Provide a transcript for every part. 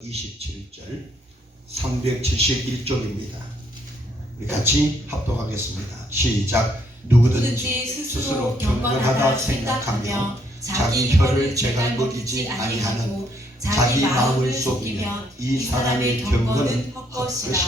27절 371쪽입니다. 우리 같이 합독하겠습니다. 시작. 누구든지 스스로 경건하다 생각하며 자기 혀를 제갈먹이지 아니하고 자기 마음을 속이면 이 사람의 경건은 헛것이라.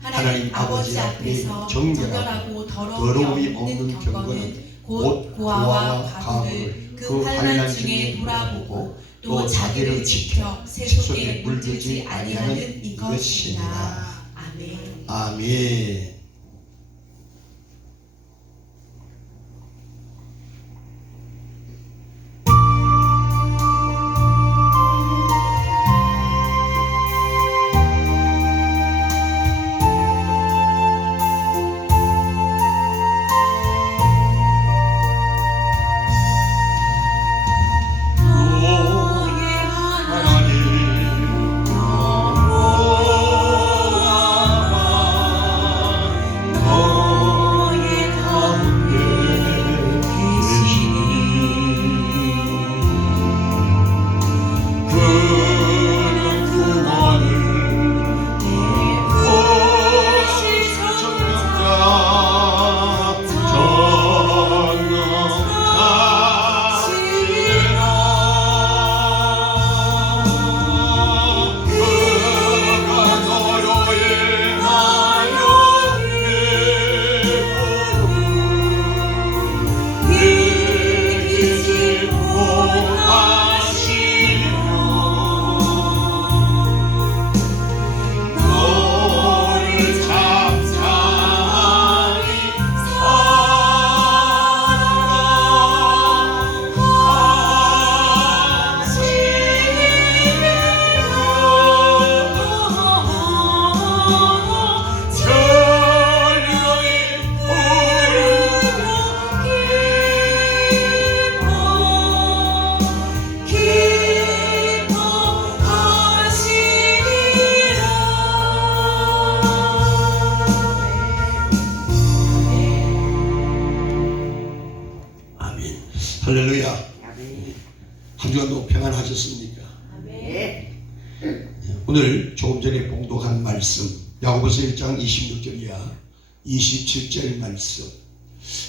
하나님 아버지 앞에서 정결하고 더러움이 없는 경건은 곧 고아와 과부를 그 환난 중에 돌아보고 또 자기를 지켜 세속에 물들지 아니하는 이것이니라. 아멘. 아멘. 할렐루야. 한 주간도 평안하셨습니까? 오늘 조금 전에 봉독한 말씀 야고보서 1장 26절이야 27절 말씀,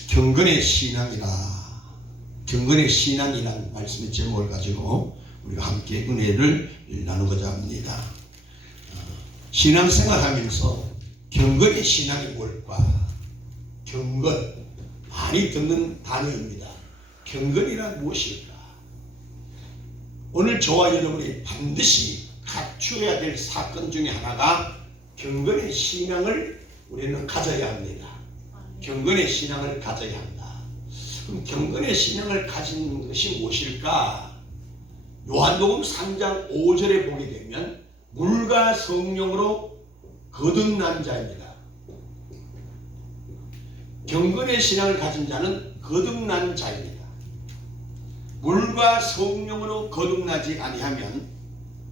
경건의 신앙이라. 경건의 신앙이란 말씀의 제목을 가지고 우리가 함께 은혜를 나누고자 합니다. 신앙생활하면서 경건의 신앙이 뭘까? 경건, 많이 듣는 단어입니다. 경건이란 무엇일까? 오늘 저와 여러분이 반드시 갖추어야 될 사건 중에 하나가 경건의 신앙을 우리는 가져야 합니다. 경건의 신앙을 가져야 한다. 그럼 경건의 신앙을 가진 것이 무엇일까? 요한복음 3장 5절에 보게 되면 물과 성령으로 거듭난 자입니다. 경건의 신앙을 가진 자는 거듭난 자입니다. 물과 성령으로 거듭나지 아니하면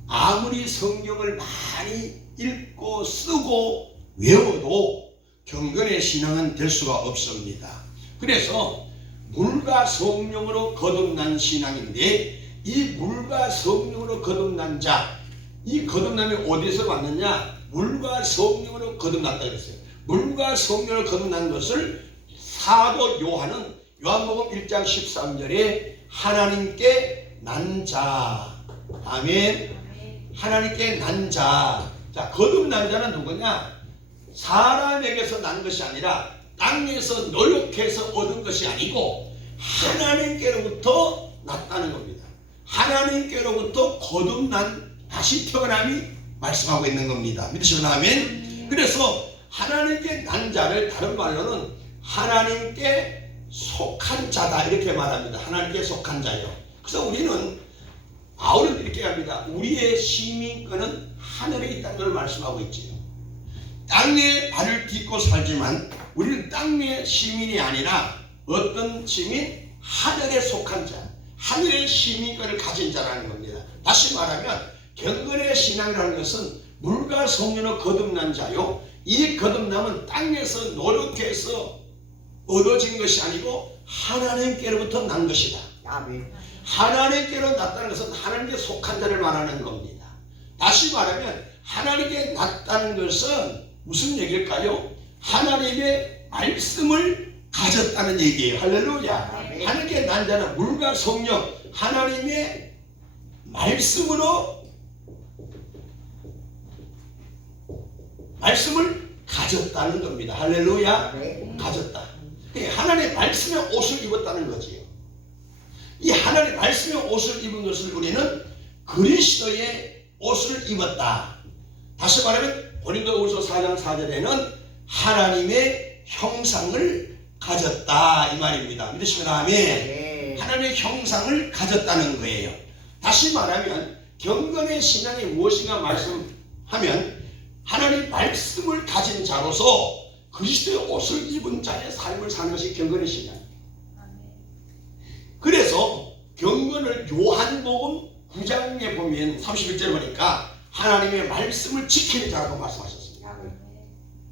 아무리 성경을 많이 읽고 쓰고 외워도 경건의 신앙은 될 수가 없습니다. 그래서 물과 성령으로 거듭난 신앙인데, 이 물과 성령으로 거듭난 자, 이 거듭남이 어디서 왔느냐? 물과 성령으로 거듭났다 그랬어요. 물과 성령으로 거듭난 것을 사도 요한은 요한복음 1장 13절에 하나님께 난 자. 아멘. 하나님께 난 자. 자, 거듭난 자는 누구냐? 사람에게서 난 것이 아니라 땅에서 노력해서 얻은 것이 아니고 하나님께로부터 났다는 겁니다. 하나님께로부터 거듭난, 다시 태어남이 말씀하고 있는 겁니다. 믿으시면 아멘. 그래서 하나님께 난 자를 다른 말로는 하나님께 속한 자다 이렇게 말합니다. 하나님께 속한 자요. 그래서 우리는 바울은 이렇게 합니다. 우리의 시민권은 하늘에 있다는 걸 말씀하고 있지요. 땅에 발을 딛고 살지만 우리는 땅의 시민이 아니라 어떤 시민? 하늘에 속한 자, 하늘의 시민권을 가진 자라는 겁니다. 다시 말하면 경건의 신앙이라는 것은 물과 성령으로 거듭난 자요, 이 거듭남은 땅에서 노력해서 얻어진 것이 아니고 하나님께로부터 난 것이다. 아멘. 하나님께로 났다는 것은 하나님께 속한 자를 말하는 겁니다. 다시 말하면 하나님께 낫다는 것은 무슨 얘기일까요? 하나님의 말씀을 가졌다는 얘기예요. 할렐루야. 네. 하나님께 난 자는 물과 성령, 하나님의 말씀을 가졌다는 겁니다. 할렐루야. 네. 가졌다. 하나님의 말씀의 옷을 입었다는 거지요. 이 하나님의 말씀의 옷을 입은 것을 우리는 그리스도의 옷을 입었다. 다시 말하면 고린도후서 4장 4절에는 하나님의 형상을 가졌다 이 말입니다. 믿으시면 아멘. 네. 하나님의 형상을 가졌다는 거예요. 다시 말하면 경건의 신앙이 무엇인가 말씀하면 하나님의 말씀을 가진 자로서 그리스도의 옷을 입은 자의 삶을 사는 것이 경건의 신앙입니다. 그래서 경건을 요한복음 9장에 보면 31절에 보니까 하나님의 말씀을 지키는 자라고 말씀하셨습니다.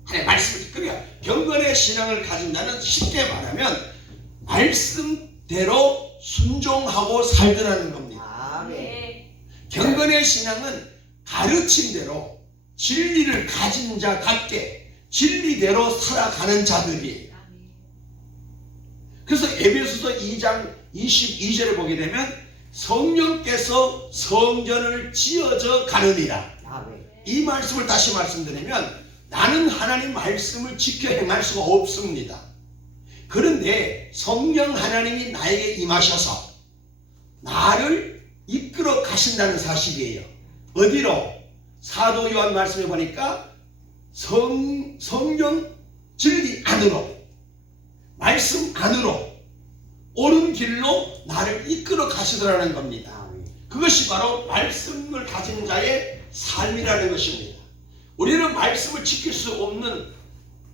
하나님의 말씀을 그러니까 경건의 신앙을 가진 자는 쉽게 말하면 말씀대로 순종하고 살더라는 겁니다. 경건의 신앙은 가르침대로 진리를 가진 자답게 진리대로 살아가는 자들이에요. 그래서 에베소서 2장 22절에 보게 되면 성령께서 성전을 지어져 가느니라. 이 말씀을 다시 말씀드리면 나는 하나님 말씀을 지켜 행할 수가 없습니다. 그런데 성령 하나님이 나에게 임하셔서 나를 이끌어 가신다는 사실이에요. 어디로? 사도 요한 말씀에 보니까 성령 진리 안으로, 말씀 안으로, 옳은 길로 나를 이끌어 가시더라는 겁니다. 그것이 바로 말씀을 가진 자의 삶이라는 것입니다. 우리는 말씀을 지킬 수 없는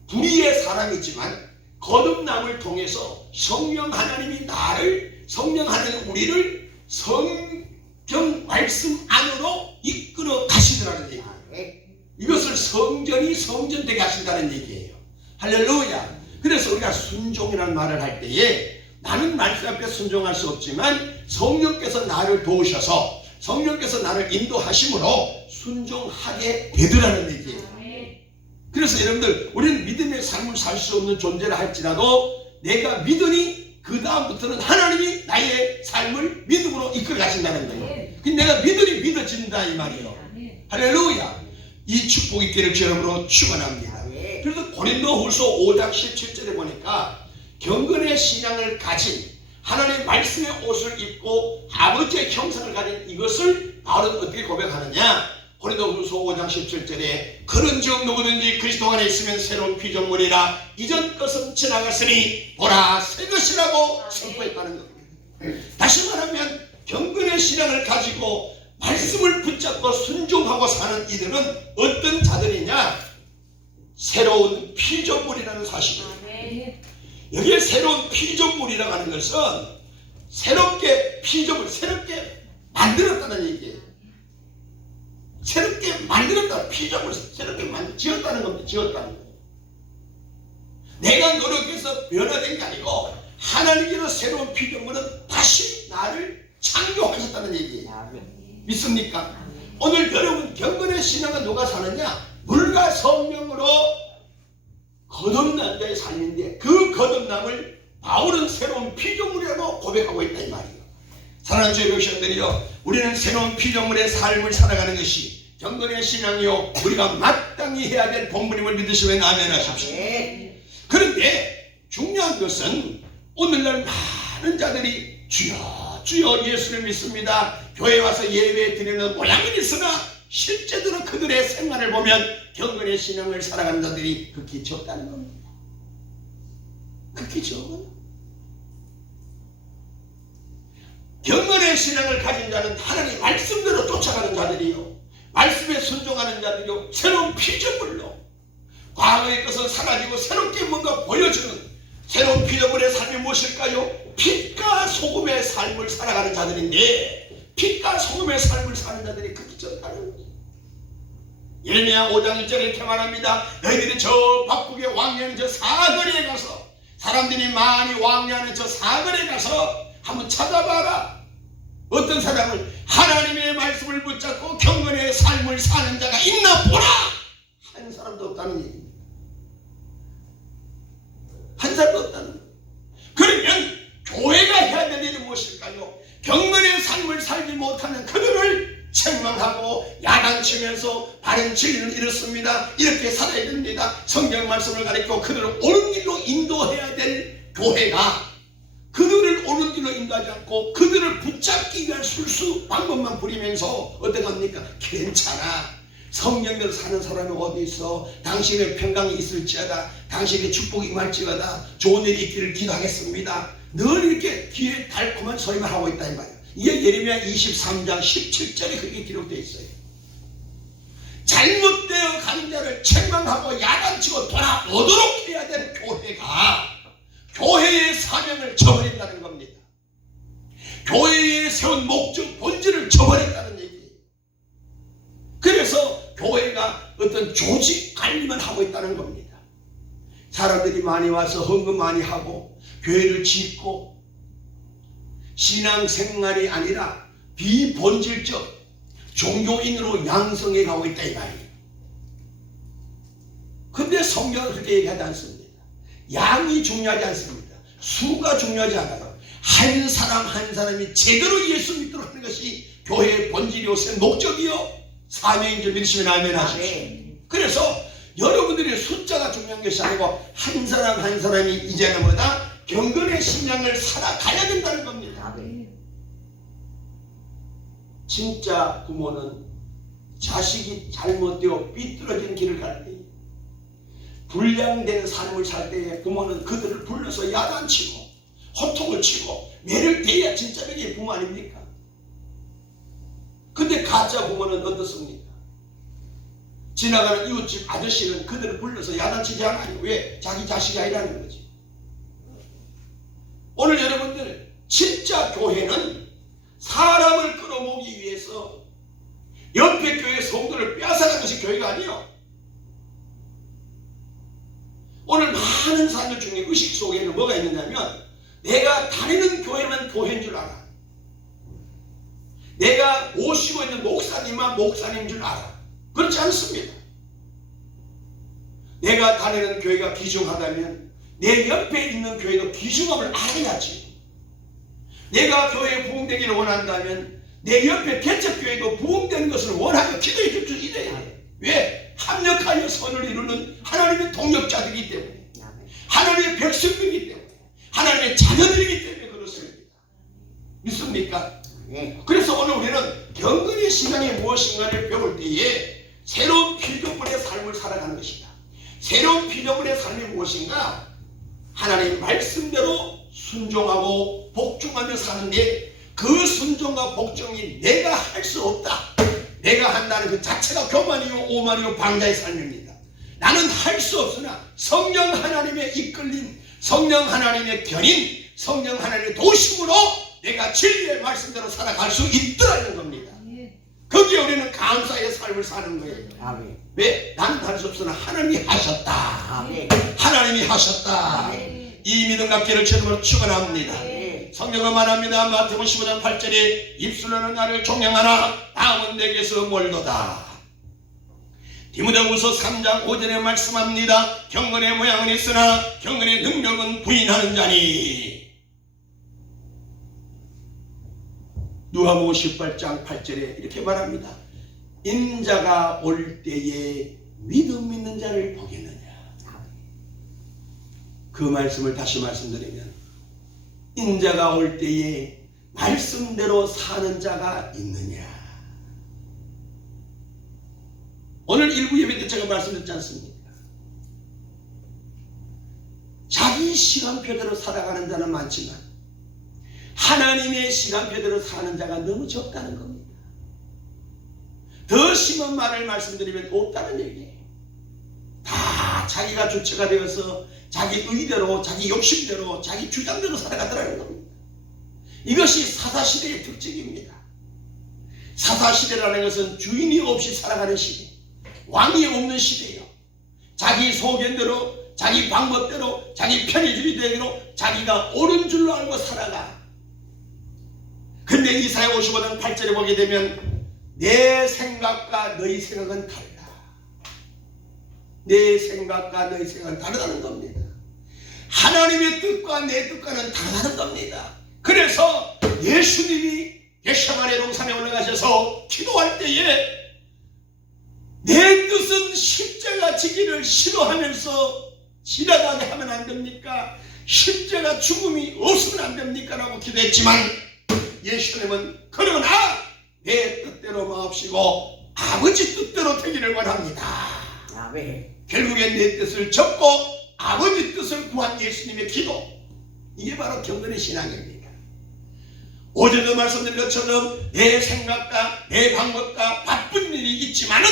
불의의 사람이지만 거듭남을 통해서 성령 하나님이 성령 하나님 우리를 성경 말씀 안으로 이끌어 가시더라는 얘기예요. 이것을 성전이 성전되게 하신다는 얘기예요. 할렐루야. 그래서 우리가 순종이라는 말을 할 때에 나는 말씀 앞에 순종할 수 없지만 성령께서 나를 도우셔서 성령께서 나를 인도하심으로 순종하게 되더라는 얘기예요. 그래서 여러분들 우리는 믿음의 삶을 살 수 없는 존재라 할지라도 내가 믿으니 그 다음부터는 하나님이 나의 삶을 믿음으로 이끌어 가신다는 거예요. 내가 믿으니 믿어진다 이 말이에요. 할렐루야. 이 축복이 있기를 주여러분으로 축원합니다. 그래서 고린도후서 5장 17절에 보니까 경건의 신앙을 가진 하나님의 말씀의 옷을 입고 아버지의 형상을 가진 이것을 바울은 어떻게 고백하느냐? 고린도후서 5장 17절에 그런즉 누구든지 그리스도 안에 있으면 새로운 피조물이라 이전 것은 지나갔으니 보라 새 것이라고 선포했다는 겁니다. 다시 말하면 경건의 신앙을 가지고 말씀을 붙잡고 순종하고 사는 이들은 어떤 자들이냐? 새로운 피조물이라는 사실입니다. 여기에 새로운 피조물이라고 하는 것은 새롭게 만들었다는 얘기예요. 새롭게 만들었다. 피조물 새롭게 지었다는 겁니다. 지었다는 거예요. 내가 노력해서 변화된 게 아니고 하나님께서 새로운 피조물은 다시 나를 창조하셨다는 얘기예요. 믿습니까? 오늘 여러분 경건의 신앙은 누가 사느냐? 물과 성령으로 거듭난 자의 삶인데 그 거듭남을 바울은 새로운 피조물이라고 고백하고 있다 이 말이에요. 사랑하는 주의 백성들이여, 우리는 새로운 피조물의 삶을 살아가는 것이 경건의 신앙이요 우리가 마땅히 해야 될 본분임을 믿으시면 아멘 하십시오. 그런데 중요한 것은 오늘날 많은 자들이 주여 주여 예수를 믿습니다, 교회 와서 예배 드리는 모양은 있으나 실제로 그들의 생활을 보면 경건의 신앙을 살아가는 자들이 극히 적다는 겁니다. 극히 적어요. 경건의 신앙을 가진 자는 하나님의 말씀대로 쫓아가는 자들이요, 말씀에 순종하는 자들이요, 새로운 피조물로 과거의 것은 사라지고 새롭게 뭔가 보여주는 새로운 피조물의 삶이 무엇일까요? 빛과 소금의 삶을 살아가는 자들인데 빛과 소금의 삶을 사는 자들이 극히 적다는 거예요. 예레미야 5장 1절에 이렇게 말합니다. 너희들이 저 bắc국의 왕래하는 저 사거리에 가서, 사람들이 많이 왕래하는 저 사거리에 가서 한번 찾아봐라. 어떤 사람을? 하나님의 말씀을 붙잡고 경건의 삶을 사는 자가 있나 보라. 한 사람도 없다는 얘기입니다. 한 사람도 없다는 거예요. 그러면 교회가 해야 될 일은 무엇일까요? 경건의 삶을 살지 못하는 그들을 책망하고 야단치면서 바른 진리를 잃었습니다. 이렇게 살아야 됩니다. 성경 말씀을 가리켜 그들을 옳은 길로 인도해야 될 교회가 그들을 옳은 길로 인도하지 않고 그들을 붙잡기 위한 술수 방법만 부리면서 어떡합니까? 괜찮아. 성령대로 사는 사람이 어디 있어? 당신의 평강이 있을지어다. 당신의 축복이 임할지어다. 좋은 일이 있기를 기도하겠습니다. 늘 이렇게 귀에 달콤한 소리만 하고 있다 이 말이에요. 이게 예레미야 23장 17절에 그렇게 기록되어 있어요. 잘못되어 가는 자를 책망하고 야단치고 돌아오도록 해야 될 교회가 교회의 사명을 저버린다는 겁니다. 교회에 세운 목적 본질을 저버렸다는 얘기예요. 그래서 교회가 어떤 조직 관리만 하고 있다는 겁니다. 사람들이 많이 와서 헌금 많이 하고 교회를 짓고 신앙생활이 아니라 비본질적 종교인으로 양성해 가고 있다 이 말이에요. 근데 성경은 그렇게 얘기하지 않습니다. 양이 중요하지 않습니다. 수가 중요하지 않아요. 한 사람 한 사람이 제대로 예수 믿도록 하는 것이 교회의 본질이요 목적이요 사명인 줄 믿으시면 아멘 하십시오. 그래서 여러분들의 숫자가 중요한 것이 아니고 한 사람 한 사람이 이제는 뭐다? 경건의 신앙을 살아가야 된다는 겁니다. 진짜 부모는 자식이 잘못되어 삐뚤어진 길을 갈 때, 불량된 삶을 살 때에 부모는 그들을 불러서 야단치고 호통을 치고 매를 대야 진짜 그게 부모 아닙니까? 근데 가짜 부모는 어떻습니까? 지나가는 이웃집 아저씨는 그들을 불러서 야단치지 않아요. 왜? 자기 자식이 아니라는 거지. 오늘 여러분들 진짜 교회는 사람을 끌어모으기 위해서 옆에 교회 성도를 빼앗아가는 것이 교회가 아니에요. 오늘 많은 사람들 중에 의식 속에는 뭐가 있느냐면 내가 다니는 교회만 교회인 줄 알아. 내가 모시고 있는 목사님만 목사님인 줄 알아. 그렇지 않습니다. 내가 다니는 교회가 귀중하다면 내 옆에 있는 교회도 귀중함을 알아야지. 내가 교회에 부흥되기를 원한다면 내 옆에 개척교회도 부흥되는 것을 원하며 기도해 줄 줄 이래야 해. 왜? 합력하여 선을 이루는 하나님의 동력자들이기 때문에, 하나님의 백성들이기 때문에, 하나님의 자녀들이기 때문에 그렇습니다. 믿습니까? 그래서 오늘 우리는 경건의 신앙이 무엇인가를 배울 때에 새로운 피조물의 삶을 살아가는 것이다. 새로운 피조물의 삶이 무엇인가? 하나님의 말씀대로 순종하고 복종하며 사는데 그 순종과 복종이 내가 할 수 없다. 내가 한다는 그 자체가 교만이요 오만이요 방자의 삶입니다. 나는 할 수 없으나 성령 하나님의 이끌림, 성령 하나님의 견인, 성령 하나님의 도심으로 내가 진리의 말씀대로 살아갈 수 있더라는 겁니다. 거기에 우리는 감사의 삶을 사는 거예요. 왜? 나는 할 수 없으나 하나님이 하셨다. 하나님이 하셨다. 이 믿음 갖기를 주님으로 축원합니다. 성경은 말합니다. 마태복음 15장 8절에 입술로는 나를 존경하나 마음은 내게서 멀도다. 디모데후서 3장 5절에 말씀합니다. 경건의 모양은 있으나 경건의 능력은 부인하는 자니. 누가복음 18장 8절에 이렇게 말합니다. 인자가 올 때에 믿음 있는 자를 보겠느냐. 그 말씀을 다시 말씀드리면 인자가 올 때에 말씀대로 사는 자가 있느냐. 오늘 일부 예배 때 제가 말씀드렸지 않습니까? 자기 시간표대로 살아가는 자는 많지만 하나님의 시간표대로 사는 자가 너무 적다는 겁니다. 더 심한 말을 말씀드리면 없다는 얘기예요. 다 자기가 주체가 되어서 자기 의대로, 자기 욕심대로, 자기 주장대로 살아가더라는 겁니다. 이것이 사사시대의 특징입니다. 사사시대라는 것은 주인이 없이 살아가는 시대, 왕이 없는 시대예요. 자기 소견대로, 자기 방법대로, 자기 편의주의대로 자기가 옳은 줄로 알고 살아가. 근데 이사야 55장 8절에 보게 되면 내 생각과 너희 생각은 달라. 내 생각과 너희 생각은 다르다는 겁니다. 하나님의 뜻과 내 뜻과는 다르다는 겁니다. 그래서 예수님이 겟세마네 동산에 올라가셔서 기도할 때에 내 뜻은 십자가 지기를 싫어하면서 지나가게 하면 안 됩니까? 십자가 죽음이 없으면 안 됩니까? 라고 기도했지만 예수님은 그러나 내 뜻대로 마옵시고 아버지 뜻대로 되기를 원합니다. 아멘. 결국엔 내 뜻을 접고 아버지 뜻을 구한 예수님의 기도, 이게 바로 경건의 신앙입니다. 어제도 말씀드린 것처럼 내 생각과 내 방법과 바쁜 일이 있지만은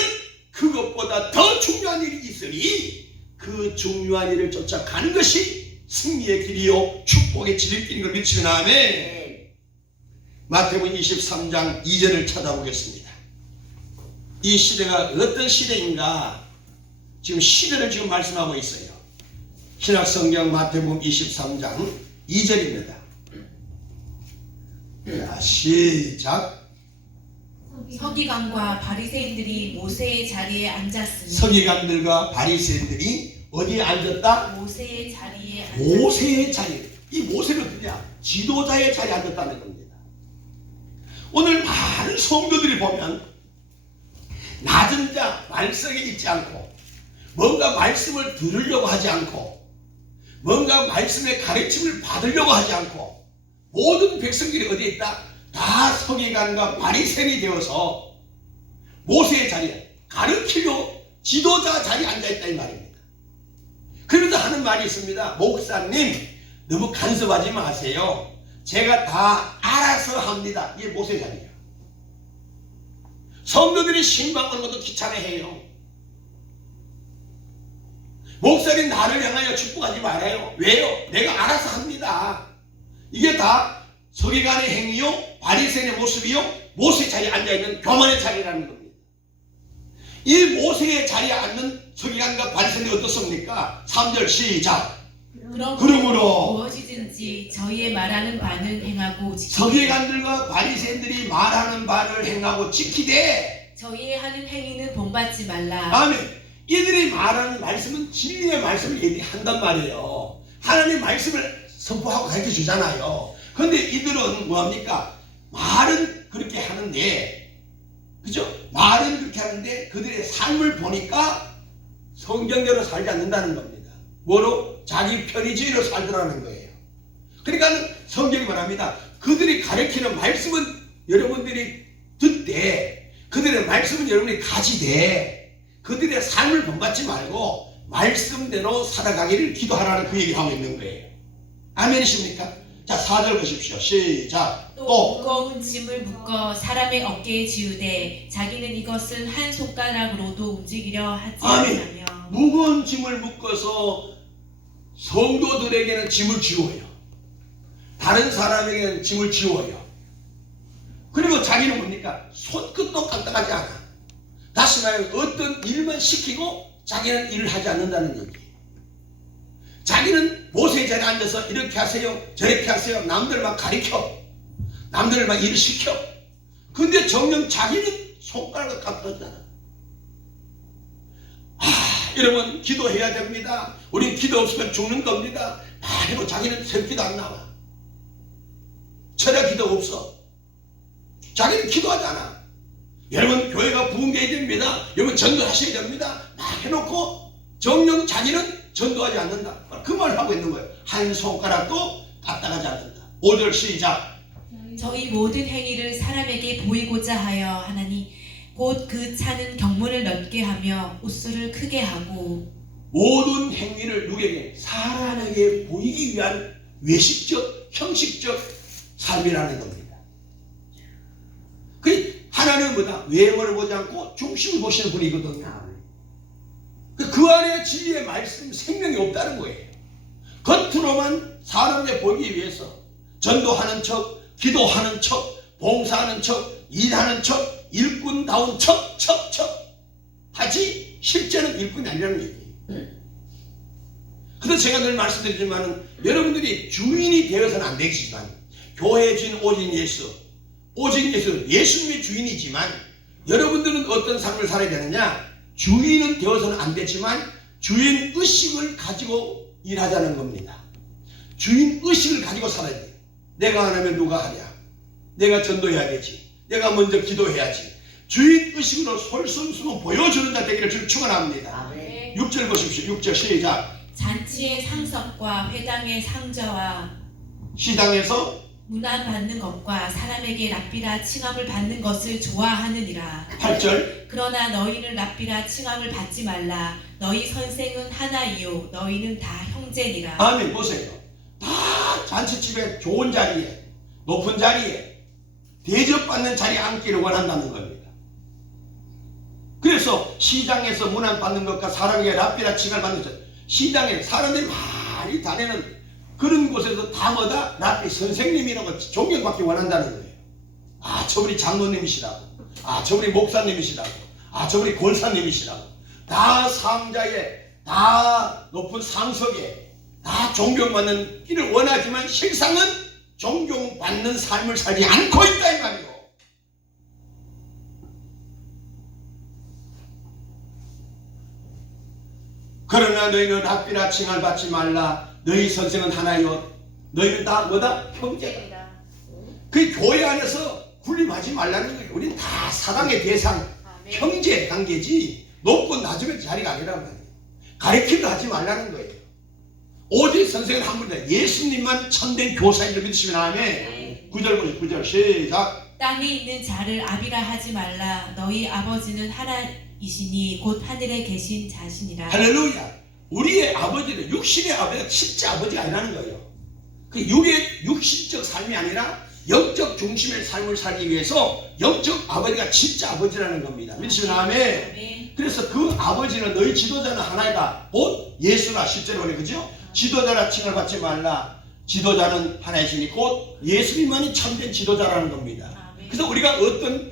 그것보다 더 중요한 일이 있으니 그 중요한 일을 쫓아가는 것이 승리의 길이요 축복의 지름길인 걸 믿으시면 아멘. 마태복음 23장 2절을 찾아보겠습니다. 이 시대가 어떤 시대인가 지금 시대를 지금 말씀하고 있어요. 신약성경 마태복음 23장 2절입니다. 시작. 서기관과 바리새인들이 모세의 자리에 앉았으니 서기관들과 바리새인들이 어디에 앉았다? 모세의 자리에 앉았으니 모세의 자리. 이 모세는 누구냐? 지도자의 자리에 앉았다는 겁니다. 오늘 많은 성도들이 보면 낮은 자 말석에 있지 않고 뭔가 말씀을 들으려고 하지 않고 뭔가 말씀의 가르침을 받으려고 하지 않고 모든 백성들이 어디에 있다? 다 서기관과 바리새인이 되어서 모세의 자리에 가르치려 지도자 자리에 앉아있다 이 말입니다. 그러면서 하는 말이 있습니다. 목사님 너무 간섭하지 마세요. 제가 다 알아서 합니다. 이게 모세의 자리예요. 성도들이 신방하는 것도 귀찮아해요. 목사님 나를 향하여 축복하지 말아요. 왜요? 내가 알아서 합니다. 이게 다 서기관의 행위요, 바리새인의 모습이요, 모세의 자리에 앉아있는 교만의 자리라는 겁니다. 이 모세의 자리에 앉는 서기관과 바리새인이 어떻습니까? 3절 시작. 그러므로 무엇이든지 저희의 말하는 바는 행하고 지키되 서기관들과 바리새인들이 말하는 바를 행하고 지키되 저희의 하는 행위는 본받지 말라. 아멘. 이들이 말하는 말씀은 진리의 말씀을 이들이 한단 말이에요. 하나님의 말씀을 선포하고 가르쳐 주잖아요. 그런데 이들은 뭐합니까? 말은 그렇게 하는데, 그죠? 말은 그렇게 하는데 그들의 삶을 보니까 성경대로 살지 않는다는 겁니다. 뭐로? 자기 편의주의로 살더라는 거예요. 그러니까 성경이 말합니다. 그들이 가르치는 말씀은 여러분들이 듣되 그들의 말씀은 여러분이 가지되 그들의 삶을 본받지 말고 말씀대로 살아가기를 기도하라는 그 얘기를 하고 있는 거예요. 아멘이십니까? 자, 4절 보십시오. 시작. 또 무거운 짐을 묶어 사람의 어깨에 지우되 자기는 이것을 한 손가락으로도 움직이려 하지 아멘. 않으며 무거운 짐을 묶어서 성도들에게는 짐을 지워요. 다른 사람에게는 짐을 지워요. 그리고 자기는 뭡니까? 손끝도 까딱하지 않아. 다시 말하면 어떤 일만 시키고 자기는 일을 하지 않는다는 얘기예요. 자기는 모세의 자리에 앉아서 이렇게 하세요 저렇게 하세요 남들 막 가르쳐 남들을 막 일을 시켜. 근데 정녕 자기는 손가락을 까딱하잖아. 여러분 기도해야 됩니다. 우린 기도 없으면 죽는 겁니다. 해도 자기는 새기도 안 나와. 철야 기도 없어. 자기는 기도하지 않아. 여러분 교회가 부흥해야 됩니다. 여러분 전도하셔야 됩니다. 막 해놓고 정녕 자기는 전도하지 않는다. 그 말을 하고 있는 거예요. 한 손가락도 까딱하지 않는다. 5절 시작. 저희 모든 행위를 사람에게 보이고자 하여 하나니 곧 그 차는 경문을 넓게 하며 옷수를 크게 하고 모든 행위를 누구에게? 사람에게 보이기 위한 외식적 형식적 삶이라는 겁니다. 그 하나님은 뭐다? 외모를 보지 않고 중심을 보시는 분이거든요. 그 안에 진리의 말씀 생명이 없다는 거예요. 겉으로만 사람에게 보이기 위해서 전도하는 척, 기도하는 척, 봉사하는 척, 일하는 척, 일꾼다운 척 하지 실제는 일꾼이 아니라는 얘기예요. 그래서 제가 늘 말씀드리지만 여러분들이 주인이 되어서는 안 되지만 교회의 주인 오직 예수, 오직 예수님의 주인이지만 여러분들은 어떤 삶을 살아야 되느냐? 주인은 되어서는 안 되지만 주인 의식을 가지고 일하자는 겁니다. 주인 의식을 가지고 살아야 돼. 내가 안 하면 누가 하냐? 내가 전도해야 되지. 내가 먼저 기도해야지. 주인 의식으로 솔선수범 보여주는 자 되기를 주님 축원합니다. 6절 보십시오. 6절 시작. 잔치의 상석과 회당의 상저와 시장에서 문안 받는 것과 사람에게 랍비라 칭함을 받는 것을 좋아하느니라. 8절. 그러나 너희는 랍비라 칭함을 받지 말라. 너희 선생은 하나이요 너희는 다 형제니라. 아멘. 보세요. 다 잔치집에 좋은 자리에, 높은 자리에, 대접받는 자리에 앉기를 원한다는 겁니다. 그래서 시장에서 문안 받는 것과 사람에게 랍비라 칭함을 받는 것, 시장에 사람들이 많이 다니는 그런 곳에서 다 뭐다? 랍비 선생님이라고 존경받기 원한다는 거예요. 아, 저분이 장로님이시라고. 아, 저분이 목사님이시라고. 아, 저분이 권사님이시라고. 다 상자에, 다 높은 상석에, 다 존경받는 길을 원하지만 실상은 존경받는 삶을 살지 않고 있다 이 말이고. 그러나 너희는 랍비라 칭함을 받지 말라. 너희 선생은 하나요. 너희는 다 뭐다? 형제다. 그 교회 안에서 군림하지 말라는 거예요. 우리는 다 사랑의 대상, 형제 관계지 높고 낮음의 자리가 아니란 말이에요. 가르치려 하지 말라는 거예요. 오직 선생은 한 분이다. 예수님만 참된 교사인 줄 믿으시면 아멘. 9절 보세요. 9절 시작. 땅에 있는 자를 아비라 하지 말라. 너희 아버지는 하나이시니 곧 하늘에 계신 자시니라. 할렐루야. 우리의 아버지는 육신의 아버지가 진짜 아버지가 아니라는 거예요. 그 육신적 삶이 아니라 영적 중심의 삶을 살기 위해서 영적 아버지가 진짜 아버지라는 겁니다. 믿으시면 아멘. 그래서 그 아버지는 너희 지도자는 하나이다. 곧 예수라. 실제로 그래, 그죠? 지도자라 칭을 받지 말라. 지도자는 하나이시니 곧 예수님만이 참된 지도자라는 겁니다. 그래서 우리가 어떤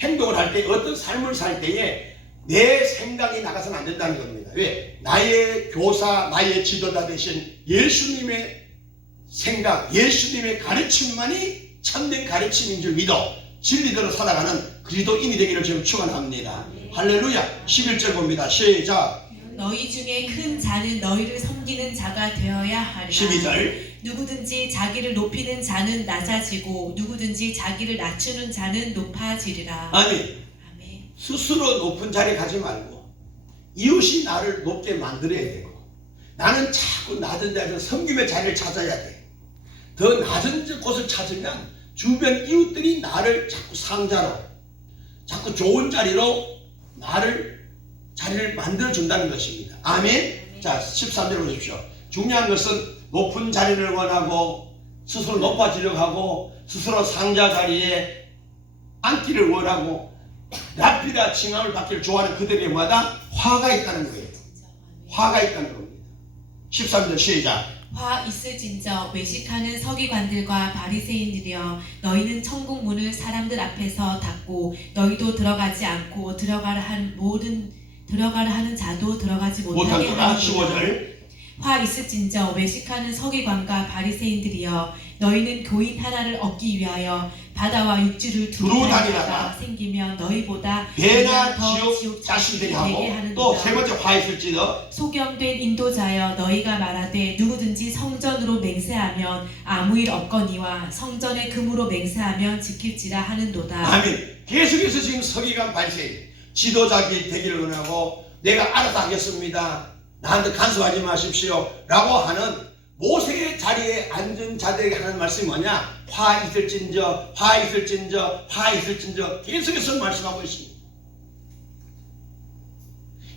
행동을 할 때, 어떤 삶을 살 때에 내 생각이 나가서는 안 된다는 겁니다. 왜? 나의 교사, 나의 지도자 대신 예수님의 생각, 예수님의 가르침만이 참된 가르침인 줄 믿어 진리대로 살아가는 그리스도인이 되기를 지금 축원합니다. 할렐루야. 11절 봅니다. 시작. 너희 중에 큰 자는 너희를 섬기는 자가 되어야 하리라. 12절. 누구든지 자기를 높이는 자는 낮아지고 누구든지 자기를 낮추는 자는 높아지리라. 아멘. 스스로 높은 자리에 가지 말고 이웃이 나를 높게 만들어야 되고 나는 자꾸 낮은 자리에서 섬김의 자리를 찾아야 돼. 더 낮은 곳을 찾으면 주변 이웃들이 나를 자꾸 상자로, 자꾸 좋은 자리로 자리를 만들어준다는 것입니다. 아멘. 자, 13절 보십시오. 중요한 것은 높은 자리를 원하고 스스로 높아지려고 하고 스스로 상자 자리에 앉기를 원하고 랍비라 칭함을 받기를 좋아하는 그들에마다 화가 있다는 거예요. 화가 있다는 겁니다. 13절 시작. 화 있을진저 외식하는 서기관들과 바리새인들이여 너희는 천국 문을 사람들 앞에서 닫고 너희도 들어가지 않고 들어가라 하는 자도 들어가지 못하게 못하노라. 하는 15절. 화 있을진저 외식하는 서기관과 바리새인들이여 너희는 교인 하나를 얻기 위하여 바다와 육지를 두루 다니다가 생기면 너희보다 배나 더 지옥 자신들이 하고 되게 하는도다. 또 세 번째 화 있을지더 소경된 인도자여 너희가 말하되 누구든지 성전으로 맹세하면 아무 일 없거니와 성전의 금으로 맹세하면 지킬지라 하는도다. 아멘. 계속해서 지금 서기관 발생 지도자기 되기를 원하고 내가 알아서 하겠습니다. 나한테 간섭하지 마십시오 라고 하는 모세의 자리에 앉은 자들에게 하는 말씀이 뭐냐? 화 있을진저, 화 있을진저, 화 있을진저 계속해서 말씀하고 있습니다.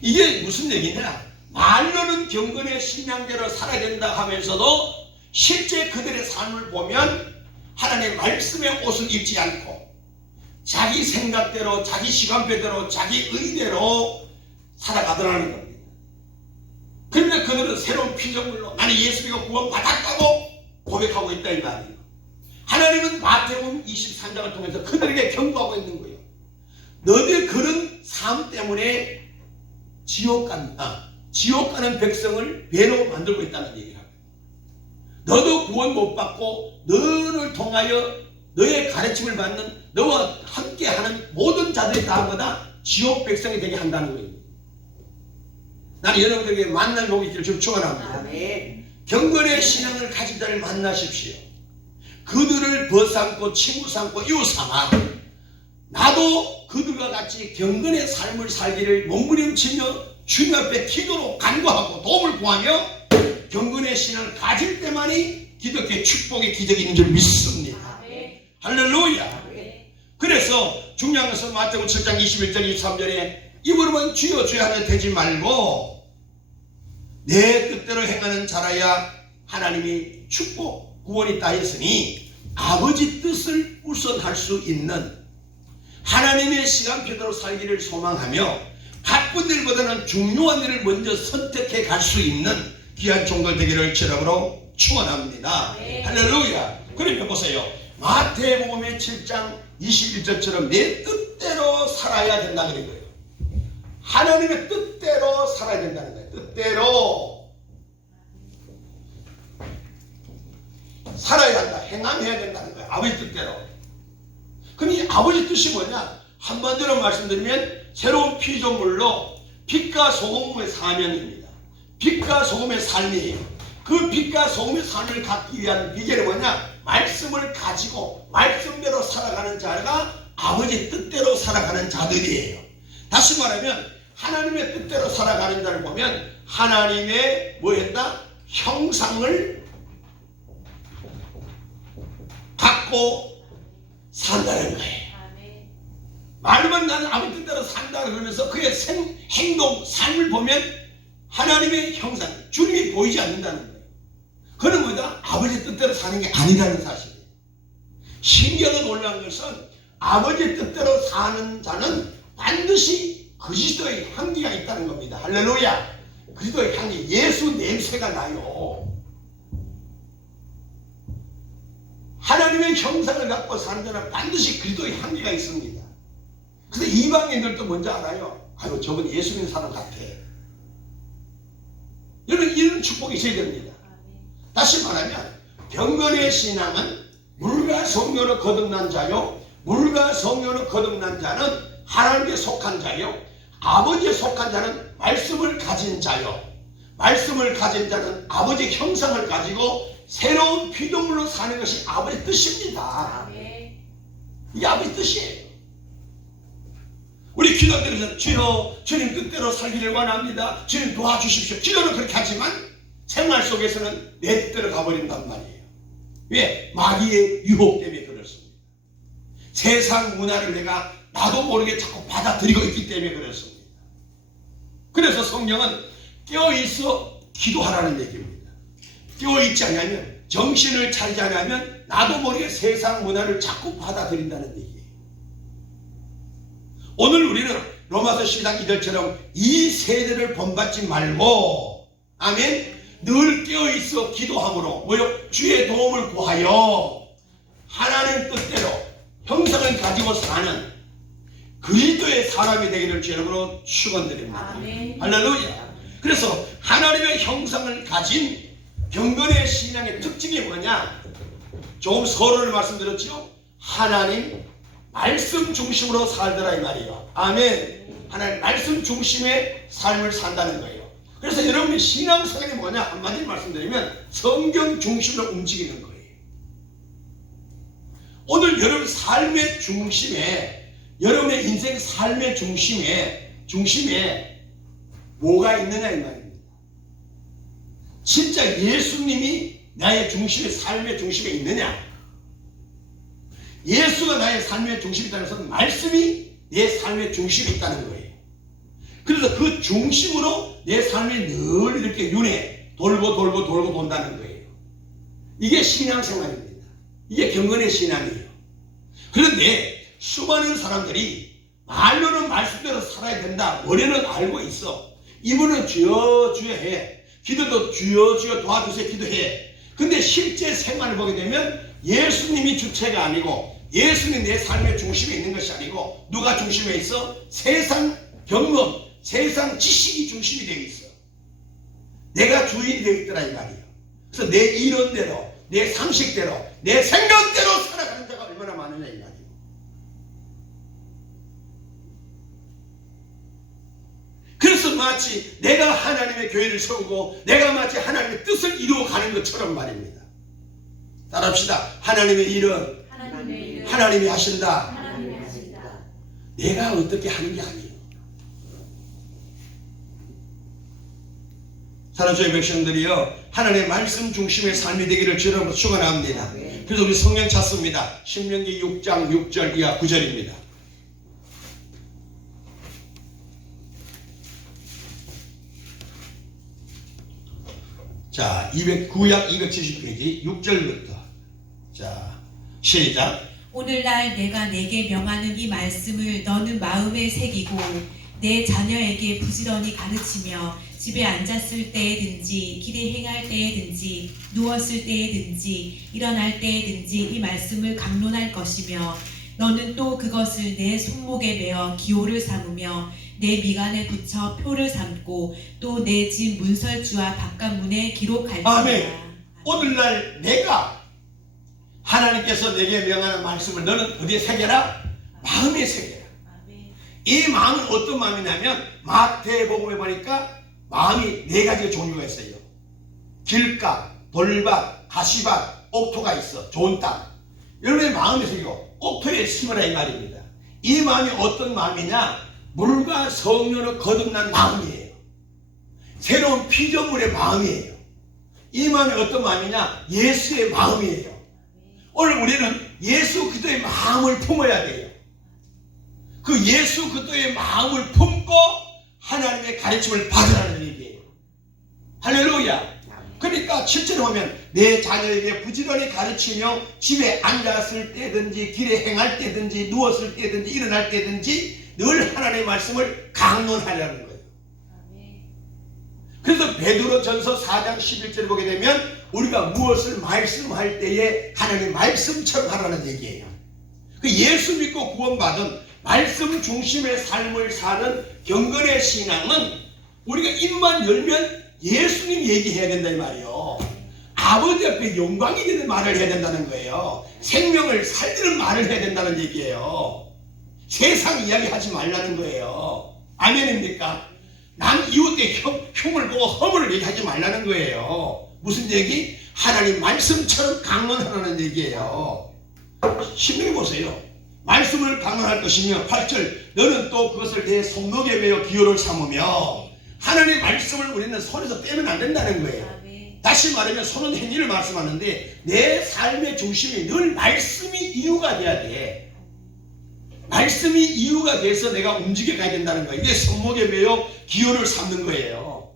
이게 무슨 얘기냐? 말로는 경건의 신앙대로 살아야 된다 하면서도 실제 그들의 삶을 보면 하나님의 말씀의 옷을 입지 않고 자기 생각대로, 자기 시간표대로, 자기 의대로 살아가더라는 겁니다. 그런데 그들은 새로운 피조물로 나는 예수 믿고 구원받았다고 고백하고 있다 이 말이에요. 하나님은 마태복음 23장을 통해서 그들에게 경고하고 있는 거예요. 너희들 그런 삶 때문에 지옥 가는 백성을 배로 만들고 있다는 얘기를 합니다. 너도 구원 못 받고 너를 통하여 너의 가르침을 받는 너와 함께하는 모든 자들이 다 거다 지옥 백성이 되게 한다는 거예요. 나는 여러분들에게 만날 복이 있기를 좀 축원합니다. 아멘. 경건의 신앙을 가진 자를 만나십시오. 그들을 벗삼고 친구 삼고 이웃 삼아 나도 그들과 같이 경건의 삶을 살기를 몸부림치며 주님 앞에 기도로 간구하고 도움을 구하며 경건의 신앙을 가질 때만이 기독교의 축복의 기적이 있는 줄 믿습니다. 아멘. 할렐루야. 아멘. 그래서 중요한 것은 마태복음 7장 21절 23절에 입으로만 주여 주여 하려 되지 말고 내 뜻대로 행하는 자라야 하나님이 축복 구원이 있다 했으니 아버지 뜻을 우선할 수 있는 하나님의 시간표대로 살기를 소망하며 바쁜 일보다는 중요한 일을 먼저 선택해 갈 수 있는 귀한 종들 되기를 주님으로 축원합니다. 네. 할렐루야. 그러면 보세요. 마태복음의 7장 21절처럼 내 뜻대로 살아야 된다는 거예요. 하나님의 뜻대로 살아야 된다는 거예요. 뜻대로 살아야 한다. 행함해야 된다는 거예요. 아버지 뜻대로. 그럼 이 아버지 뜻이 뭐냐? 한마디로 말씀드리면 새로운 피조물로 빛과 소금의 사명입니다. 빛과 소금의 삶이에요. 그 빛과 소금의 삶을 갖기 위한 비결이 뭐냐? 말씀을 가지고 말씀대로 살아가는 자가 아버지 뜻대로 살아가는 자들이에요. 다시 말하면 하나님의 뜻대로 살아가는 자를 보면 하나님의 뭐 했다? 형상을 갖고 산다는 거예요. 아멘. 말만 나는 아버지 뜻대로 산다 그러면서 그의 행동, 삶을 보면 하나님의 형상, 주님이 보이지 않는다는 거예요. 그는 뭐다? 아버지 뜻대로 사는 게 아니라는 사실이에요. 신기하고 놀라운 것은 아버지 뜻대로 사는 자는 반드시 그리스도의 향기가 있다는 겁니다. 할렐루야. 그리스도의 향기, 예수 냄새가 나요. 하나님의 형상을 갖고 사는 자는 반드시 그리스도의 향기가 있습니다. 그래서 이방인들도 뭔지 알아요? 아유, 저건 예수 믿는 사람 같아. 여러분, 이런 축복이 있어야 됩니다. 다시 말하면 경건의 신앙은 물과 성령으로 거듭난 자요, 물과 성령으로 거듭난 자는 하나님께 속한 자요, 아버지에 속한 자는 말씀을 가진 자요, 말씀을 가진 자는 아버지 형상을 가지고 새로운 피조물로 사는 것이 아버지 뜻입니다. 아멘. 이게 아버지 뜻이에요. 우리 기도하면서 주여 주님 뜻대로 살기를 원합니다. 주님 도와주십시오. 기도는 그렇게 하지만 생활 속에서는 내 뜻대로 가버린단 말이에요. 왜? 마귀의 유혹 때문에 그렇습니다. 세상 문화를 내가 나도 모르게 자꾸 받아들이고 있기 때문에 그렇습니다. 그래서 성경은 깨어있어 기도하라는 얘기입니다. 깨어있지 않으면, 정신을 차리지 않으면 나도 모르게 세상 문화를 자꾸 받아들인다는 얘기예요. 오늘 우리는 로마서 12장 2절처럼 이 세대를 본받지 말고, 아멘, 늘 깨어있어 기도함으로 뭐요? 주의 도움을 구하여 하나님 뜻대로 형상을 가지고 사는 그리스도의 사람이 되기를 주님으로 축원드립니다. 아멘. 할렐루야. 그래서 하나님의 형상을 가진 경건의 신앙의 특징이 뭐냐? 조금 서론을 말씀드렸죠. 하나님 말씀 중심으로 살더라 이 말이에요. 아멘. 하나님 말씀 중심의 삶을 산다는 거예요. 그래서 여러분의 신앙생활이 뭐냐? 한마디로 말씀드리면 성경 중심으로 움직이는 거예요. 오늘 여러분 삶의 중심에, 여러분의 인생 삶의 중심에 뭐가 있느냐 이 말입니다. 진짜 예수님이 나의 중심에, 삶의 중심에 있느냐? 예수가 나의 삶의 중심에 있다는 것은 말씀이 내 삶의 중심에 있다는 거예요. 그래서 그 중심으로 내 삶이 늘 이렇게 윤회 돌고 돈다는 거예요. 이게 신앙생활입니다. 이게 경건의 신앙이에요. 그런데 수많은 사람들이 말로는 말씀대로 살아야 된다, 머리는 알고 있어. 입으로는 주여 주여 해. 기도도 주여 주여 도와주세요 기도해. 근데 실제 생활을 보게 되면 예수님이 주체가 아니고, 예수님이 내 삶의 중심에 있는 것이 아니고 누가 중심에 있어? 세상 경험, 세상 지식이 중심이 되어 있어. 내가 주인이 되어 있더라 이 말이에요. 그래서 내 이론대로, 내 상식대로, 내 생각대로 살아가는 자가 얼마나 사랑하느냐 이 말이에요. 그래서 마치 내가 하나님의 교회를 세우고 내가 마치 하나님의 뜻을 이루어가는 것처럼 말입니다. 따라합시다. 하나님의 일은 하나님이 하신다. 내가 어떻게 하는 게 아니에요. 사랑하는 백성들이요, 하나님의 말씀 중심의 삶이 되기를 주님으로 축원합니다. 그래서 우리 성경 찾습니다. 신명기 6장 6절 이하 9절입니다. 자, 구약 270페이지 6절부터. 자, 시작. 오늘날 내가 내게 명하는 이 말씀을 너는 마음에 새기고 내 자녀에게 부지런히 가르치며 집에 앉았을 때에든지 길에 행할 때에든지 누웠을 때에든지 일어날 때에든지 이 말씀을 강론할 것이며 너는 또 그것을 내 손목에 메어 기호를 삼으며 내 미간에 붙여 표를 삼고 또 내 집 문설주와 바깥문에 기록할지니라. 아멘. 오늘날 내가 하나님께서 내게 명하는 말씀을 너는 어디에 새겨라? 마음에 새겨라. 이 마음은 어떤 마음이냐면 마태복음에 보니까 마음이 네 가지 종류가 있어요. 길가, 돌밭, 가시밭, 옥토가 있어. 좋은 땅. 여러분의 마음에 새기고 옥토에 심으라 이 말입니다. 이 마음이 어떤 마음이냐? 물과 성령으로 거듭난 마음이에요. 새로운 피조물의 마음이에요. 이 마음이 어떤 마음이냐? 예수의 마음이에요. 오늘 우리는 예수 그리스도의 마음을 품어야 돼요. 그 예수 그리스도의 마음을 품고 하나님의 가르침을 받으라는 얘기예요. 할렐루야. 그러니까 7절에 보면 내 자녀에게 부지런히 가르치며 집에 앉았을 때든지 길에 행할 때든지 누웠을 때든지 일어날 때든지 늘 하나님의 말씀을 강론하려는 거예요. 그래서 베드로전서 4장 11절을 보게 되면 우리가 무엇을 말씀할 때에 하나님의 말씀처럼 하라는 얘기예요. 그 예수 믿고 구원받은 말씀 중심의 삶을 사는 경건의 신앙은 우리가 입만 열면 예수님 얘기해야 된다 이 말이에요. 아버지 앞에 영광이 되는 말을 해야 된다는 거예요. 생명을 살리는 말을 해야 된다는 얘기예요. 세상 이야기 하지 말라는 거예요. 아멘입니까? 남 이웃의 흉을 보고 허물을 얘기하지 말라는 거예요. 무슨 얘기? 하나님 말씀처럼 강론하라는 얘기예요. 신명기 보세요. 말씀을 강론할 것이며 8절 너는 또 그것을 내 손목에 메어 기호를 삼으며 하나님의 말씀을 우리는 손에서 빼면 안 된다는 거예요. 다시 말하면 손은 행위를 말씀하는데 내 삶의 중심이 늘 말씀이 이유가 돼야 돼. 말씀이 이유가 돼서 내가 움직여 가야 된다는 거예요. 이게 손목에 메어 기호를 삼는 거예요.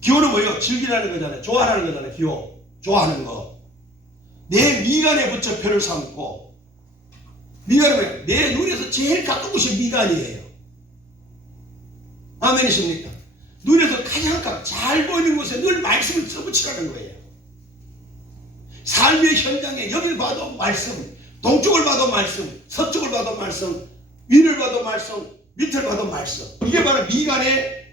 기호는 뭐예요? 즐기라는 거잖아요. 좋아하는 거잖아요. 기호. 좋아하는 거. 내 미간에 붙여 표를 삼고 미간은 뭐예요? 내 눈에서 제일 가까운 곳이 미간이에요. 아멘이십니까? 눈에서 가장 잘 보이는 곳에 늘 말씀을 써붙이라는 거예요. 삶의 현장에 여기를 봐도 말씀, 동쪽을 봐도 말씀, 서쪽을 봐도 말씀, 위를 봐도 말씀, 밑을 봐도 말씀. 이게 바로 미간에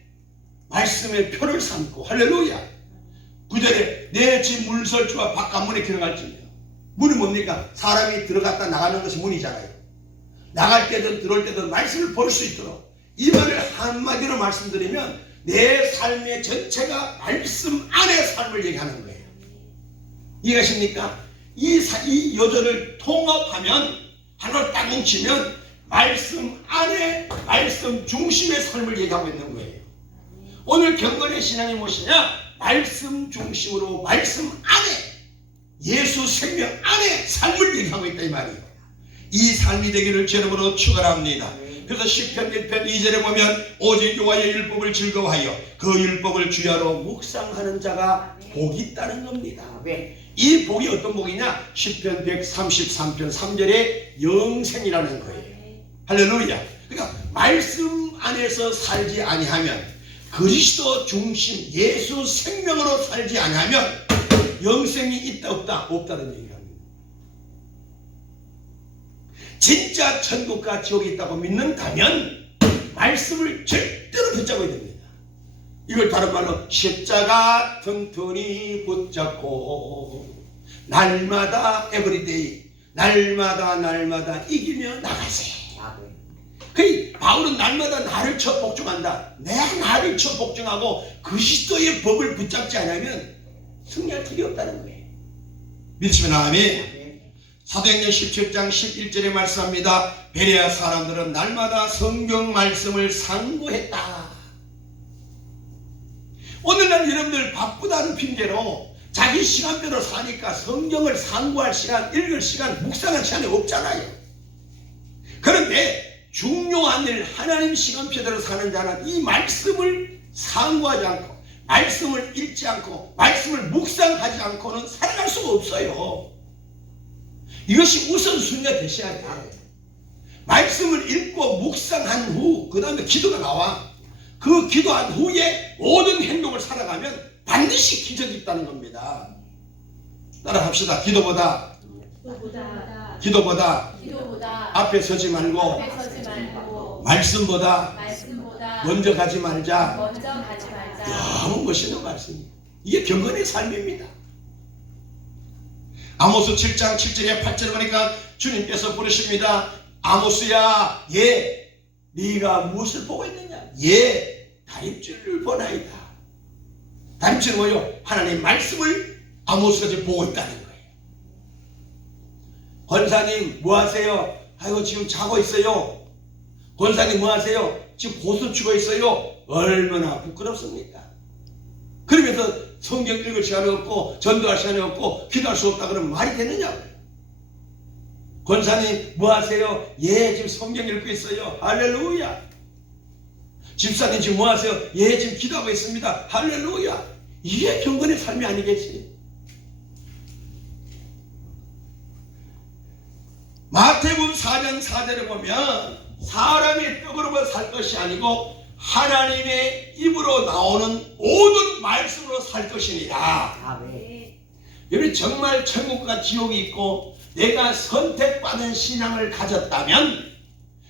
말씀의 표를 삼고 할렐루야. 9절에 내 집 문설주와 바깥문에 기록할지니라. 문이 뭡니까? 사람이 들어갔다 나가는 것이 문이잖아요. 나갈 때든 들어올 때든 말씀을 볼 수 있도록 이 말을 한마디로 말씀드리면 내 삶의 전체가 말씀 안의 삶을 얘기하는 거예요. 이해가십니까? 이 요절을 통합하면 하나로 딱 뭉치면 말씀 안에 말씀 중심의 삶을 얘기하고 있는 거예요. 오늘 경건의 신앙이 무엇이냐? 말씀 중심으로 말씀 안에 예수 생명 안에 삶을 얘기하고 있다 이 말이에요. 이 삶이 되기를 주님으로 축원합니다. 그래서 시편 1편 2절에 보면 오직 여호와의 율법을 즐거워하여 그 율법을 주야로 묵상하는 자가 복이 있다는 겁니다. 이 복이 어떤 복이냐? 시편 133편 3절에 영생이라는 거예요. 할렐루야. 그러니까 말씀 안에서 살지 아니하면 그리스도 중심 예수 생명으로 살지 아니하면 영생이 있다 없다? 없다는 얘기합니다. 진짜 천국과 지옥이 있다고 믿는다면 말씀을 절대로 붙잡아야 됩니다. 이걸 다른 말로 십자가 튼튼히 붙잡고 날마다 에브리데이 날마다 이기며 나가세. 그 바울은 날마다 나를 쳐 복종한다. 내가 나를 쳐 복종하고 그리스도의 법을 붙잡지 않으면 승리할 길이 없다는 거예요. 믿으시면 아멘. 사도행전 17장 11절에 말씀합니다. 베레아 사람들은 날마다 성경 말씀을 상고했다. 오늘날 여러분들 바쁘다는 핑계로 자기 시간대로 사니까 성경을 상고할 시간, 읽을 시간, 묵상할 시간이 없잖아요. 그런데 중요한 일, 하나님 시간표대로 사는 자는 이 말씀을 상고하지 않고, 말씀을 읽지 않고, 말씀을 묵상하지 않고는 살아갈 수가 없어요. 이것이 우선순위가 되셔야 돼요. 말씀을 읽고 묵상한 후, 그 다음에 기도가 나와. 그 기도한 후에 모든 행동을 살아가면 반드시 기적이 있다는 겁니다. 따라합시다. 기도보다 앞에 서지 말고 말씀보다 먼저 가지 말자. 너무 멋있는 말씀이에요. 이게 경건의 삶입니다. 아모스 7장 7절에 8절에 보니까 주님께서 부르십니다. 아모스야, 네가 무엇을 보고 있느냐? 다림줄을 보나이다. 다림줄은 뭐요? 하나님 말씀을 아모스가 지금 보고 있다는 거예요. 권사님 뭐 하세요? 아이고 지금 자고 있어요. 권사님 뭐 하세요? 지금 고수 치고 있어요. 얼마나 부끄럽습니까? 그러면서 성경 읽을 시간이 없고 전도할 시간이 없고 기도할 수 없다 그러면 말이 되느냐고요. 권사님 뭐 하세요? 지금 성경 읽고 있어요. 할렐루야. 집사님 지금 뭐 하세요? 지금 기도하고 있습니다. 할렐루야. 이게 경건의 삶이 아니겠지. 마태복음 4장 4절에 보면 사람의 떡으로만 살 것이 아니고 하나님의 입으로 나오는 모든 말씀으로 살 것이니라. 여러분 정말 천국과 지옥이 있고 내가 선택받은 신앙을 가졌다면,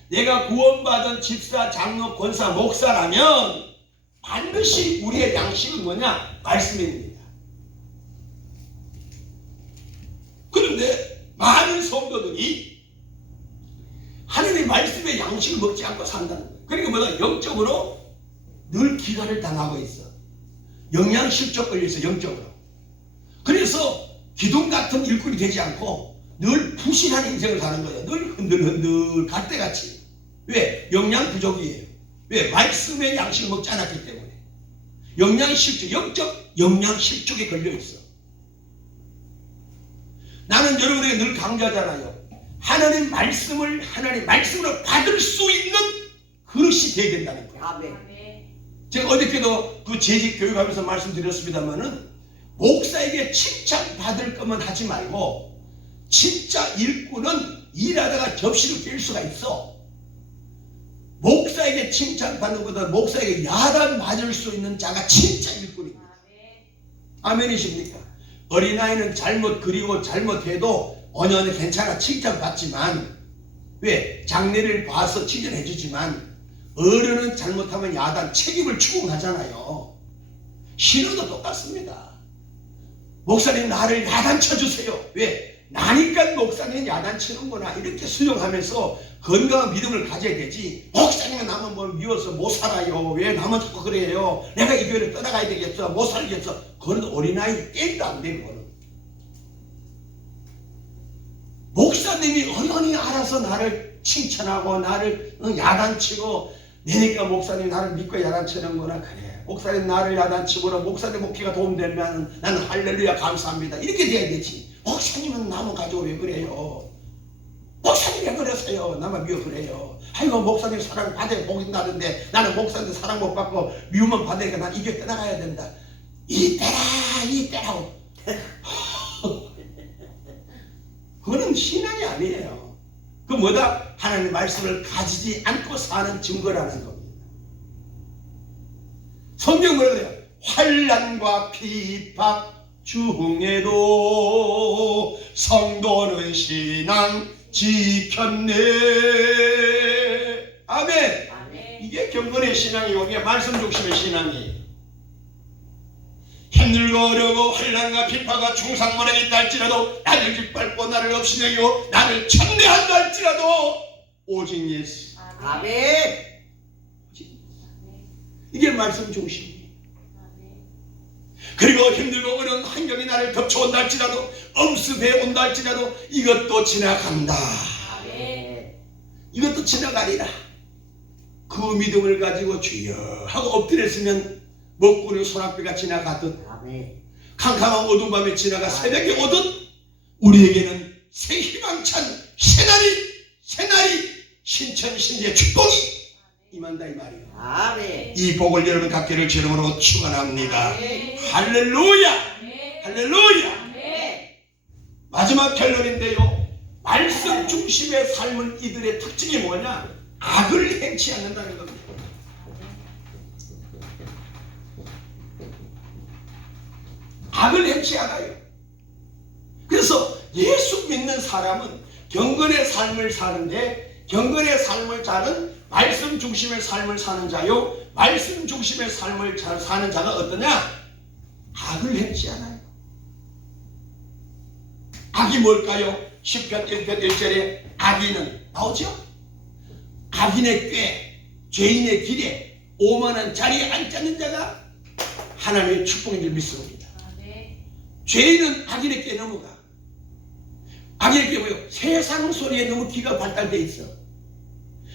내가 구원받은 집사, 장로, 권사, 목사라면 반드시 우리의 양식은 뭐냐? 말씀입니다. 그런데 많은 성도들이 하나님의 말씀의 양식을 먹지 않고 산다는 거예요. 그러니까 뭐다? 영적으로 늘 기간을 당하고 있어. 영양실조 걸려 있어. 영적으로. 그래서 기둥 같은 일꾼이 되지 않고 늘 부실한 인생을 사는 거예요. 늘 흔들흔들 갈대같이. 왜? 영양 부족이에요. 왜? 말씀의 양식을 먹지 않았기 때문에. 영양실조, 영적 영양실족에 걸려 있어. 나는 여러분에게 늘 강조하잖아요. 하나님 말씀을 하나님 말씀으로 받을 수 있는 그릇이 되어야 된다는 거예요. 아멘. 제가 어저께도 그 재직 교육하면서 말씀드렸습니다만은 목사에게 칭찬받을 거면 하지 말고 진짜 일꾼은 일하다가 접시를 깰 수가 있어. 목사에게 칭찬받는 것보다 목사에게 야단 맞을 수 있는 자가 진짜 일꾼입니다. 아멘이십니까? 어린아이는 잘못 그리고 잘못해도 언연히 괜찮아 칭찬받지만, 왜? 장래를 봐서 칭찬해 주지만 어른은 잘못하면 야단 책임을 추궁하잖아요. 신앙도 똑같습니다. 목사님 나를 야단 쳐주세요. 왜? 나니까 목사님은 야단 치는구나 이렇게 수용하면서 건강한 믿음을 가져야 되지. 목사님은 나만 뭐 미워서 못 살아요. 왜 나만 자꾸 그래요? 내가 이 교회를 떠나가야 되겠어. 못 살겠어. 그건 어린아이 게임도 안 되고. 목사님이 언연히 알아서 나를 칭찬하고 나를 야단치고, 내니까 목사님 나를 믿고 야단치는구나. 그래, 목사님 나를 야단치고라 목사님 목회가 도움되면 나는 할렐루야 감사합니다 이렇게 돼야 되지. 목사님은 나만 가지고 왜 그래요? 목사님 왜 그러세요? 나만 미워 그래요? 아이고 목사님 사랑 받아야 복이 나는데 나는 목사님 사랑 못 받고 미움만 받으니까 난 이 교회 떠나가야 된다. 이때라고 그거는 신앙이 아니에요. 그 뭐다? 하나님의 말씀을 가지지 않고 사는 증거라는 겁니다. 성경 뭐라 그래요? 환난과 핍박 중에도 성도는 신앙 지켰네. 아멘. 이게 경건의 신앙이고 이게 말씀 중심의 신앙이에요. 힘들고 어려워 환난과 비파가 중상모에 있다 할지라도 나를 짓밟고 나를 없이내고 나를 천대한다 할지라도 오직 예수. 아멘. 이게 말씀 중심이에요. 그리고 힘들고 어려운 환경이 나를 덮쳐온다 할지라도 엄습해 온다 할지라도 이것도 지나간다. 이것도 지나가리라. 그 믿음을 가지고 주여 하고 엎드렸으면 먹구는 소낙비가 지나가듯 아멘. 캄캄한 어두운 밤에 지나가 새벽에 오듯 우리에게는 새 희망찬 새날이 신천신재 축복이 임한다 이 말이에요. 아멘. 이 복을 여러분 갖기를 주름으로 축원합니다. 아멘. 할렐루야. 할렐루야. 아멘. 마지막 결론인데요. 말씀 중심의 삶은 이들의 특징이 뭐냐? 악을 행치 않는다는 겁니다. 악을 행치 않아요. 그래서 예수 믿는 사람은 경건의 삶을 사는데 경건의 삶을 사는 말씀 중심의 삶을 사는 자요. 말씀 중심의 삶을 사는 자가 어떠냐? 악을 행치 않아요. 악이 뭘까요? 10편 1편 1절에 악인은 나오죠? 악인의 꾀, 죄인의 길에 오만한 자리에 앉지 않는 자가 하나님의 축복인 줄 믿습니다. 죄인은 악인의 꾀에 넘어가. 악인의 꾀 뭐예요? 세상 소리에 너무 귀가 발달되어 있어.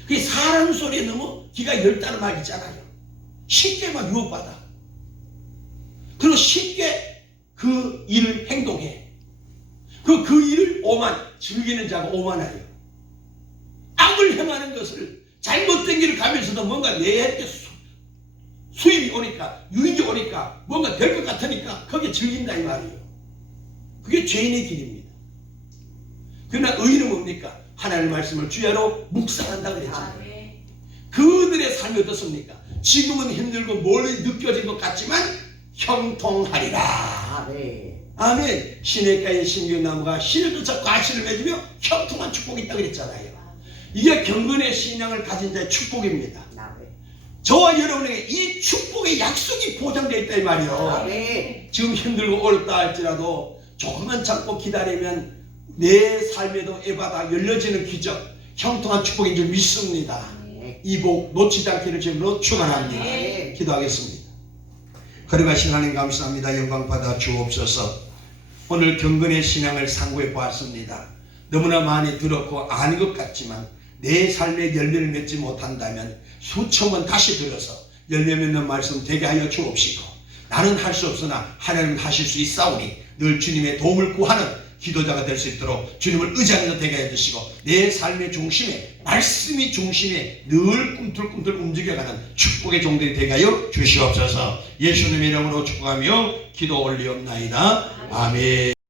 그 사람 소리에 너무 귀가 열다른 말 있잖아요. 쉽게 막 유혹받아. 그리고 쉽게 그 일을 행동해. 그 일을 즐기는 자가 오만하여. 악을 행하는 것을 잘못된 길을 가면서도 뭔가 내한테 수입이 오니까, 유익이 오니까, 뭔가 될 것 같으니까 거기에 즐긴다 이 말이에요. 그게 죄인의 길입니다. 그러나 의인은 뭡니까? 하나님의 말씀을 주야로 묵상한다 그랬잖아요. 그들의 삶이 어떻습니까? 지금은 힘들고 멀리 느껴진 것 같지만 형통하리라. 아멘. 아멘. 시냇가에 신경나무가 씨를 쫓아 과실을 맺으며 형통한 축복이 있다 그랬잖아요. 이게 경건의 신앙을 가진 자의 축복입니다. 아멘. 저와 여러분에게 이 축복의 약속이 보장되어 있다 이 말이에요. 아멘. 지금 힘들고 어렵다 할지라도 조금만 참고 기다리면 내 삶에도 에바다 열려지는 기적, 형통한 축복인 줄 믿습니다. 이 복 놓치지 않기를 주님으로 축원합니다. 아멘. 기도하겠습니다. 거룩하신 하나님 감사합니다. 영광 받아 주옵소서. 오늘 경건의 신앙을 상고해 보았습니다. 너무나 많이 들었고 아는 것 같지만 내 삶에 열매를 맺지 못한다면 수천 번 다시 들어서 열매 맺는 말씀 되게 하여 주옵시고, 나는 할 수 없으나 하나님은 하실 수 있사오니 늘 주님의 도움을 구하는 기도자가 될 수 있도록 주님을 의지하는 것 되게 해주시고, 내 삶의 중심에 말씀이 중심에 늘 꿈틀꿈틀 움직여가는 축복의 종들이 되게 하여 주시옵소서. 예수님의 이름으로 축복하며 기도 올리옵나이다. 아멘.